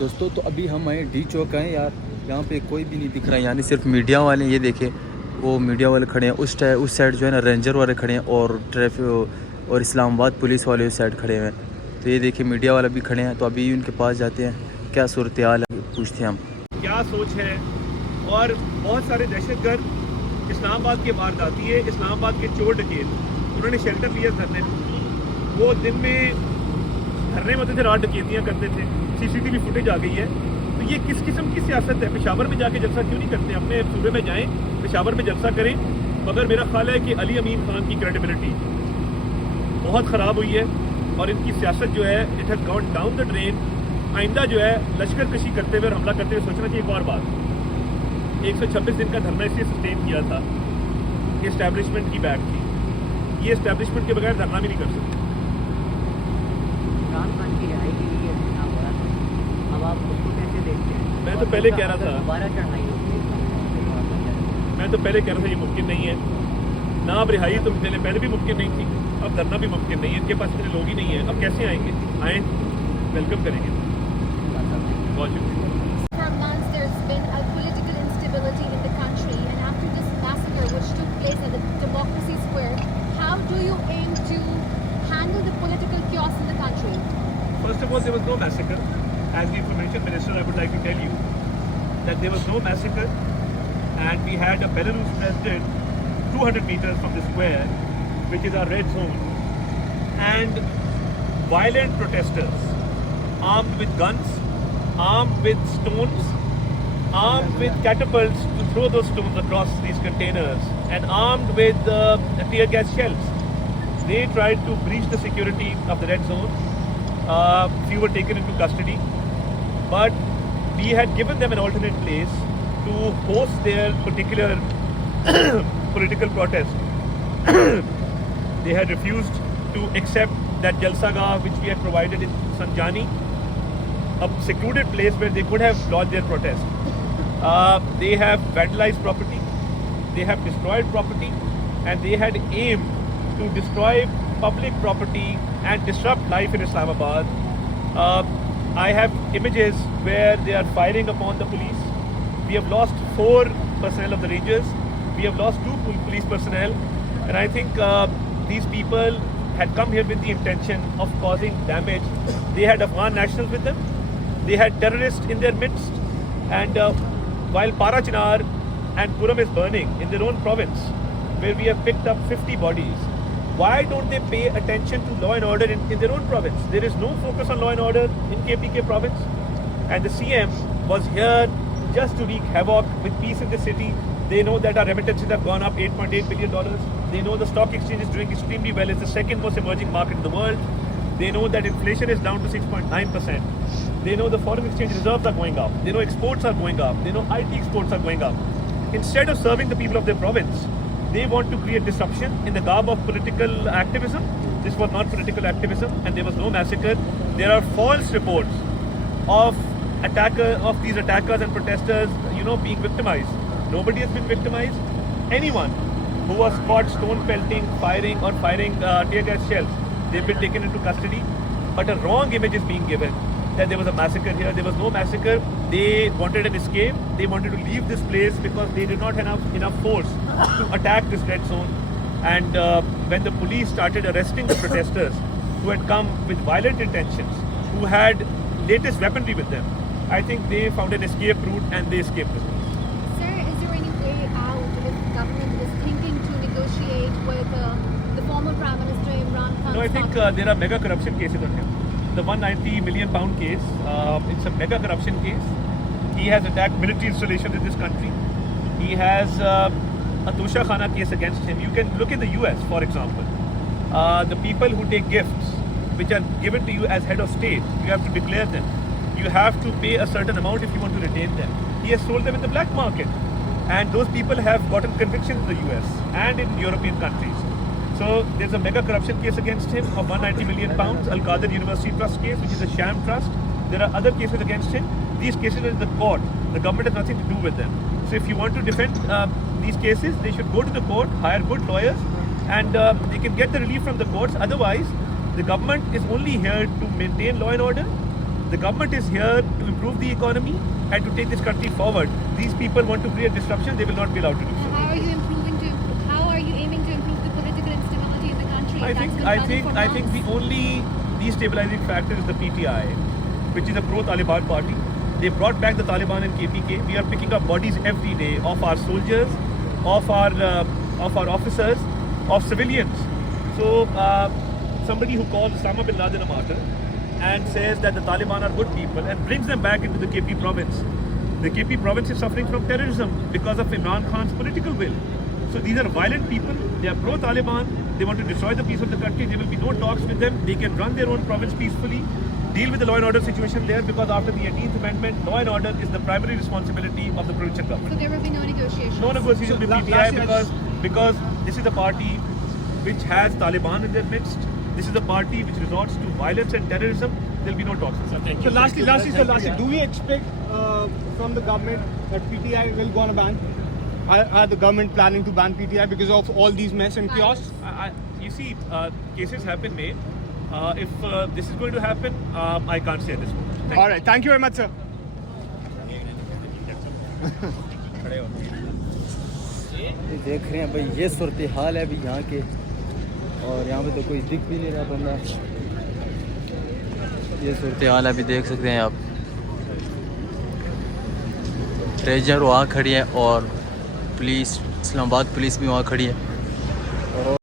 دوستوں تو ابھی ہم آئے ڈی چوک آئے یار، یہاں پہ کوئی بھی نہیں دکھ رہا ہے، یعنی صرف میڈیا والے. یہ دیکھیں وہ میڈیا والے کھڑے ہیں، اس سائڈ جو ہے نا رینجر والے کھڑے ہیں، اور اور اسلام آباد پولیس والے اس سائڈ کھڑے ہوئے ہیں. تو یہ دیکھیں میڈیا والا بھی کھڑے ہیں، تو ابھی ان کے پاس جاتے ہیں، کیا صورتحال ہے پوچھتے ہیں ہم. کیا سوچ ہے. اور بہت سارے دہشت گرد اسلام آباد کے وارداتی ہے، اسلام آباد کے چور ڈکیت، انہوں نے شیلٹر لیا دھرنے میں. وہ دن میں دھرنے میں ہوتے تھے، رات ڈکیتیاں کرتے تھے. CCTV فوٹیج آ گئی ہے. تو یہ کس قسم کی سیاست ہے؟ پشاور میں جا کے جلسہ کیوں نہیں کرتے؟ اپنے صوبے میں جائیں، پشاور میں جلسہ کریں. مگر میرا خیال ہے کہ علی امین خان کی کریڈیبلٹی بہت خراب ہوئی ہے، اور ان کی سیاست جو ہے it has gone down the drain. آئندہ جو ہے لشکر کشی کرتے ہوئے اور حملہ کرتے ہوئے سوچنا چاہیے. ایک اور بات، 126 دن کا دھرنا اس لیے سسٹین کیا تھا کہ اسٹیبلشمنٹ کی بیک تھی. یہ اسٹیبلشمنٹ کے بغیر دھرنا بھی نہیں کر سکتے. عمران خان کی رہائی کے لیے اتنا ہو رہا تھا، اب آپ اس کو کیسے دیکھتے ہیں؟ میں تو پہلے کہہ رہا تھا دوبارہ چڑھائی ہوگی. یہ ممکن نہیں ہے. نہ اب رہائی تو پہلے بھی ممکن نہیں تھی، اب دھرنا بھی ممکن نہیں ہے. ان کے پاس اتنے لوگ ہی نہیں ہیں، اب کیسے آئیں گے؟ آئیں، ویلکم کریں گے. بہت شکریہ. For months, there's been a political instability in the country, and after this massacre, which took place at the Democracy Square, how do you aim to handle the political chaos in the country? First of all, there was no massacre. As the Information Minister, I would like to tell you that there was no massacre, and we had a Belarus president 200 meters from the square, which is our red zone, and violent protesters, armed with guns, armed with stones, armed with catapults to throw those stones across these containers, and armed with tear gas shells. They tried to breach the security of the red zone. Few were taken into custody, but we had given them an alternate place to host their particular political protest. They had refused to accept that Jalsagah which we had provided in Sanjani, a secluded place where they could have lodged their protest. They have vandalized property, they have destroyed property, and they had aimed to destroy public property and disrupt life in Islamabad. I have images where they are firing upon the police. We have lost 4 personnel of the Rangers. We have lost 2 police personnel. And I think these people had come here with the intention of causing damage. They had Afghan nationals with them. They had terrorists in their midst. And while Parachinar and Puram is burning in their own province, where we have picked up 50 bodies, why don't they pay attention to law and order in their own province? There is no focus on law and order in KPK province. And the CM was here just to wreak havoc with peace in the city. They know that our remittances have gone up $8.8 billion. They know the stock exchange is doing extremely well. It's the second most emerging market in the world. They know that inflation is down to 6.9%. They know the foreign exchange reserves are going up. They know exports are going up. They know IT exports are going up. Instead of serving the people of their province, they want to create disruption in the garb of political activism. This was not political activism, and there was no massacre. There are false reports of these attackers and protesters, being victimized. Nobody has been victimized. Anyone who was caught stone pelting, firing tear gas shells, they've been taken into custody. But a wrong image is being given that there was a massacre here. There was no massacre. They wanted an escape. They wanted to leave this place because they did not have enough force to attack this red zone. And when the police started arresting the protesters who had come with violent intentions, who had latest weaponry with them, I think they found an escape route and they escaped this place. Sir, is there any way out if the government is thinking to negotiate with the former Prime Minister Imran Khan? No, I think there are mega corruption cases on him. The 190 million pound case, it's a mega corruption case. He has attacked military installations in this country. He has a Tosha Khana case against him. You can look in the US, for example. The people who take gifts, which are given to you as head of state, you have to declare them. You have to pay a certain amount if you want to retain them. He has sold them in the black market. And those people have gotten convictions in the US and in European countries. So there's a mega corruption case against him of 190 million pounds, Al-Qadir University Trust case, which is a sham trust. There are other cases against him. These cases are in the court. The government has nothing to do with them. So if you want to defend these cases, they should go to the court, hire good lawyers, and they can get the relief from the courts. Otherwise, the government is only here to maintain law and order. The government is here to improve the economy and to take this country forward. These people want to create disruption, they will not be allowed to do so. How are you aiming to improve the political instability in the country? I think the only destabilizing factor is the PTI, which is a pro-Taliban party. They brought back the Taliban and KPK. We are picking up bodies every day of our soldiers, of our officers, of civilians. So somebody who calls Osama bin Laden a martyr and says that the Taliban are good people and brings them back into the KP province. The KP province is suffering from terrorism because of Imran Khan's political will. So these are violent people. They are pro-Taliban. They want to destroy the peace of the country. There will be no talks with them. They can run their own province peacefully, deal with the law and order situation there, because after the 18th Amendment, law and order is the primary responsibility of the provincial government. So there will be no negotiation. No negotiation with PTI because this is a party which has Taliban in their midst. This is a party which resorts to violence and terrorism. There will be no talks. So lastly, do we expect from the government that PTI will go on a ban? Are the government planning to ban PTI because of all these mess and chaos? You see, cases have been made. If this is going to happen, I can't say at this moment. All right, thank you very much, sir. देख रहे हैं भाई, ये सूरत हाल है अभी यहाँ के, और यहाँ पे तो कोई दिख भी नहीं रहा बंदा. ये सूरत हाल है अभी, देख सकते हैं आप. रेंजर वहाँ खड़ी है और पुलिस, इस्लामाबाद पुलिस भी वहाँ खड़ी है.